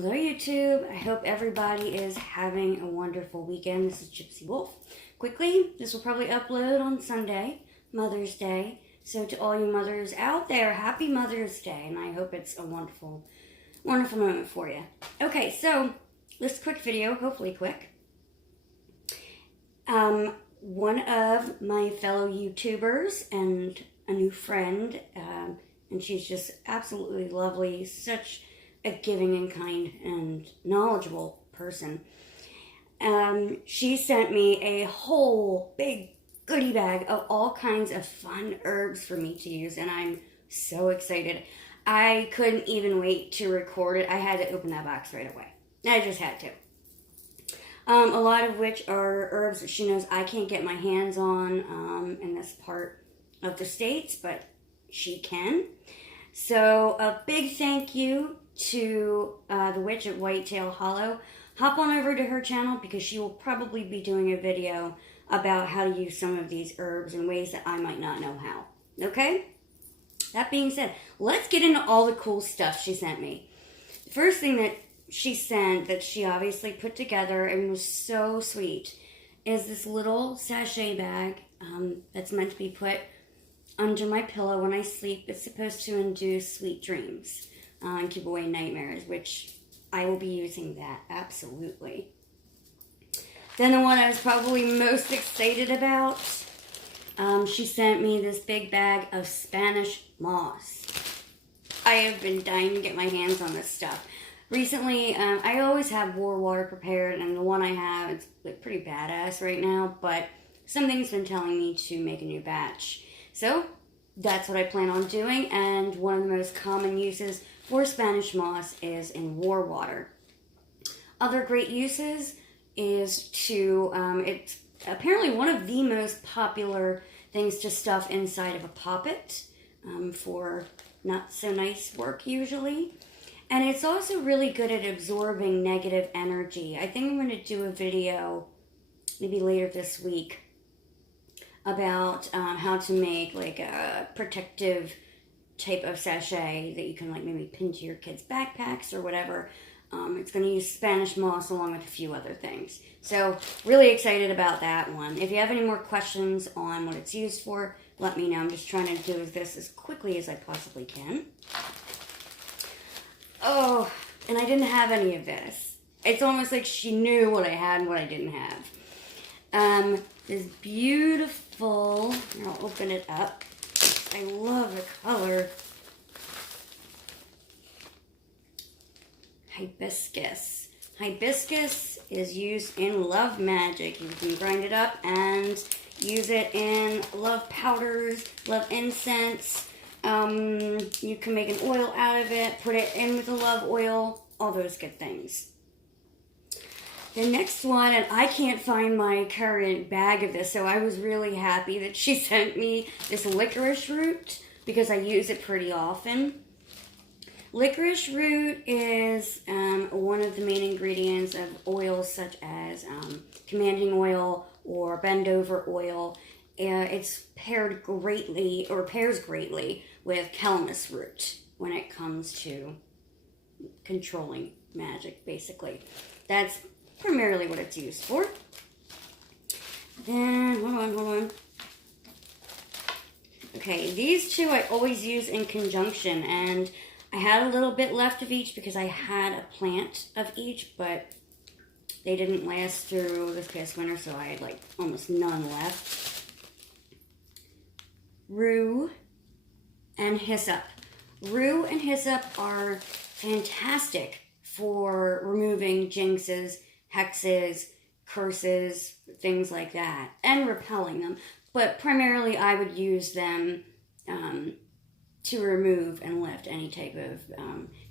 Hello YouTube, I hope everybody is having a wonderful weekend. This is Gypsy Wolf. Quickly, this will probably upload on Sunday, Mother's Day. So to all you mothers out there, happy Mother's Day, and I hope it's a wonderful, wonderful moment for you. Okay, so this quick video, hopefully quick. One of my fellow YouTubers and a new friend, and she's just absolutely lovely, such a giving and kind and knowledgeable person. She sent me a whole big goodie bag of all kinds of fun herbs for me to use, and I'm so excited. I couldn't even wait to record it. I had to open that box right away. I just had to. A lot of which are herbs that she knows I can't get my hands on in this part of the States, but she can. So a big thank you to the witch at Whitetail Hollow. Hop on over to her channel because she will probably be doing a video about how to use some of these herbs in ways that I might not know how. Okay? That being said, let's get into all the cool stuff she sent me. The first thing that she sent that she obviously put together and was so sweet is this little sachet bag that's meant to be put under my pillow when I sleep. It's supposed to induce sweet dreams and keep away nightmares, which I will be using that, absolutely. Then the one I was probably most excited about, she sent me this big bag of Spanish moss. I have been dying to get my hands on this stuff. Recently, I always have war water prepared, and the one I have is pretty badass right now, but something's been telling me to make a new batch. So that's what I plan on doing, and one of the most common uses for Spanish moss is in war water. Other great uses is to, it's apparently one of the most popular things to stuff inside of a poppet for not so nice work usually. And it's also really good at absorbing negative energy. I think I'm going to do a video maybe later this week about how to make like a protective type of sachet that you can like maybe pin to your kids' backpacks or whatever. It's going to use Spanish moss along with a few other things. So really excited about that one. If you have any more questions on what it's used for, let me know. I'm just trying to do this as quickly as I possibly can. Oh, and I didn't have any of this. It's almost like she knew what I had and what I didn't have. This beautiful, here, I'll open it up. I love the color. Hibiscus. Hibiscus is used in love magic. You can grind it up and use it in love powders, love incense. You can make an oil out of it, put it in with a love oil, all those good things. The next one, and I can't find my current bag of this, so I was really happy that she sent me this licorice root because I use it pretty often. Licorice root is one of the main ingredients of oils such as commanding oil or bend over oil. It's pairs greatly with calamus root when it comes to controlling magic, basically. That's primarily what it's used for. Then, hold on. Okay, these two I always use in conjunction, and I had a little bit left of each because I had a plant of each, but they didn't last through this past winter, so I had like almost none left. Roux and Hyssop. Roux and Hyssop are fantastic for removing jinxes, hexes, curses, things like that, and repelling them. But primarily I would use them to remove and lift any type of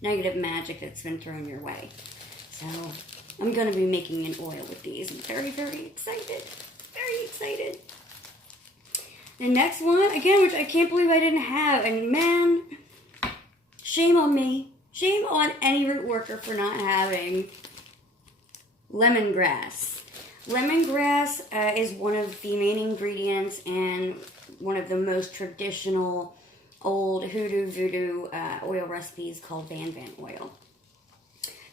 negative magic that's been thrown your way. So I'm going to be making an oil with these. I'm very, very excited. Very excited. The next one, again, which I can't believe I didn't have, and man, shame on me. Shame on any root worker for not having lemongrass. Lemongrass is one of the main ingredients in one of the most traditional old hoodoo voodoo oil recipes called Van Van oil.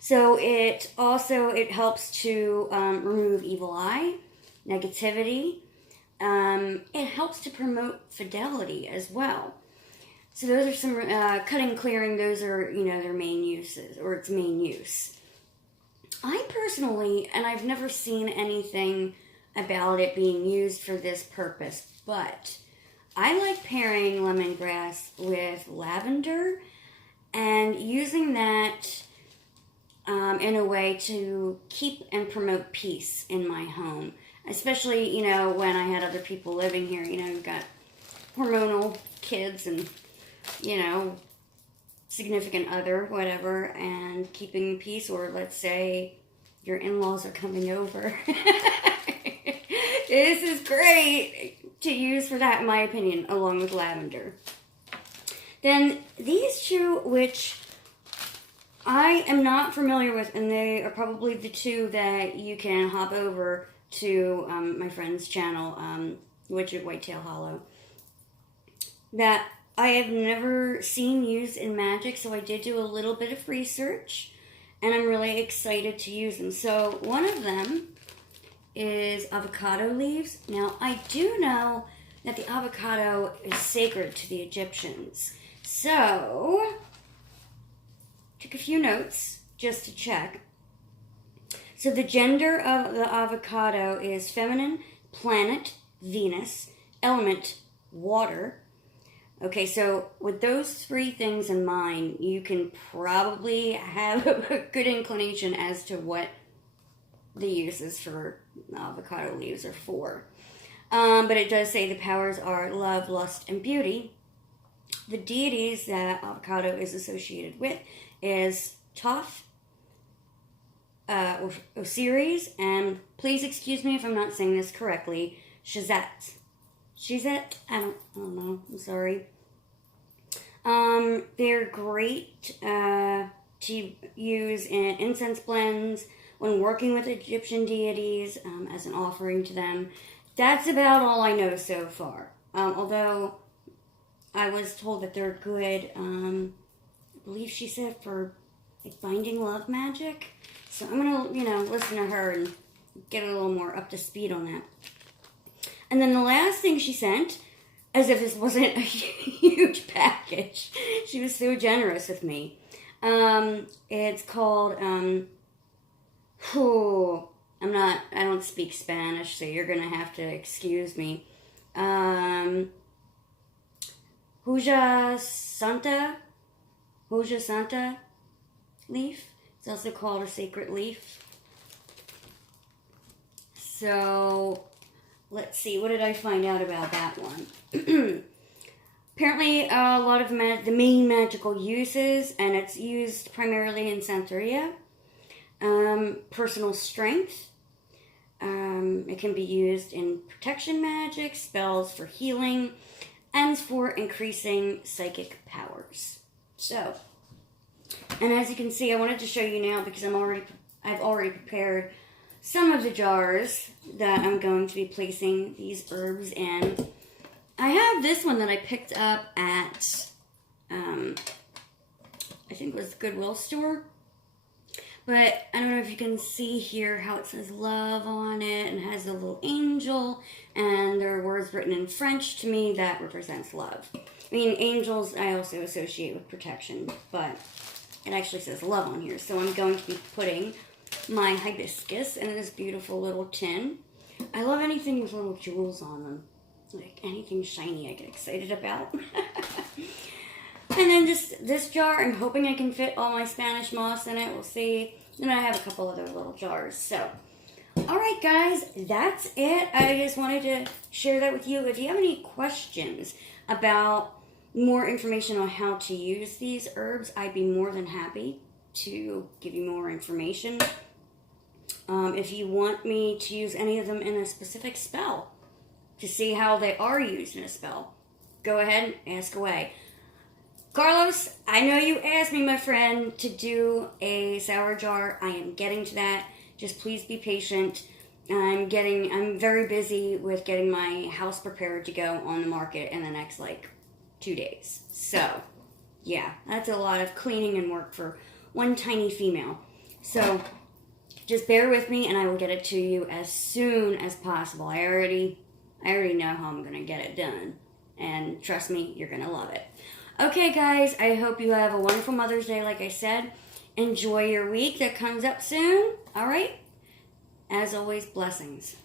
So it helps to remove evil eye, negativity. It helps to promote fidelity as well. So those are some cutting, clearing. Those are their main uses, or its main use. I personally, and I've never seen anything about it being used for this purpose, but I like pairing lemongrass with lavender and using that in a way to keep and promote peace in my home. Especially, when I had other people living here, you've got hormonal kids and, significant other, whatever, and keeping peace, or let's say your in-laws are coming over. This is great to use for that, in my opinion, along with lavender. Then these two, which I am not familiar with, and they are probably the two that you can hop over to my friend's channel, Witchy, Whitetail Hollow, that I have never seen used in magic, so I did do a little bit of research, and I'm really excited to use them. So one of them is avocado leaves. Now, I do know that the avocado is sacred to the Egyptians, so took a few notes just to check. So the gender of the avocado is feminine, planet, Venus, element, water. Okay, so with those three things in mind, you can probably have a good inclination as to what the uses for avocado leaves are for. But it does say the powers are love, lust, and beauty. The deities that avocado is associated with is Thoth, Osiris, and please excuse me if I'm not saying this correctly, Shazat. Shazat? I don't know. I'm sorry. They're great to use in incense blends when working with Egyptian deities as an offering to them. That's about all I know so far. Although I was told that they're good, I believe she said for binding love magic. So I'm gonna, listen to her and get a little more up to speed on that. And then the last thing she sent, as if this wasn't a huge package, she was so generous with me. It's called, I don't speak Spanish, so you're gonna have to excuse me. Huja Santa leaf. It's also called a sacred leaf. So, let's see, what did I find out about that one? Apparently, a lot of the main magical uses, and it's used primarily in Santeria. Personal strength. It can be used in protection magic, spells for healing, and for increasing psychic powers. So, and as you can see, I wanted to show you now because I've already prepared some of the jars that I'm going to be placing these herbs in. I have this one that I picked up at, I think it was the Goodwill store. But I don't know if you can see here how it says love on it and has a little angel. And there are words written in French to me that represents love. I mean, angels I also associate with protection, but it actually says love on here. So I'm going to be putting my hibiscus in this beautiful little tin. I love anything with little jewels on them. Like anything shiny I get excited about. And then this jar, I'm hoping I can fit all my Spanish moss in it. We'll see. And I have a couple other little jars. So, alright guys, that's it. I just wanted to share that with you. If you have any questions about more information on how to use these herbs, I'd be more than happy to give you more information. If you want me to use any of them in a specific spell, to see how they are used in a spell, go ahead and ask away. Carlos, I know you asked me, my friend, to do a sour jar. I am getting to that. Just please be patient. I'm very busy with getting my house prepared to go on the market in the next, 2 days. So, yeah, that's a lot of cleaning and work for one tiny female. So just bear with me, and I will get it to you as soon as possible. I already know how I'm going to get it done. And trust me, you're going to love it. Okay, guys, I hope you have a wonderful Mother's Day, like I said. Enjoy your week that comes up soon. All right? As always, blessings.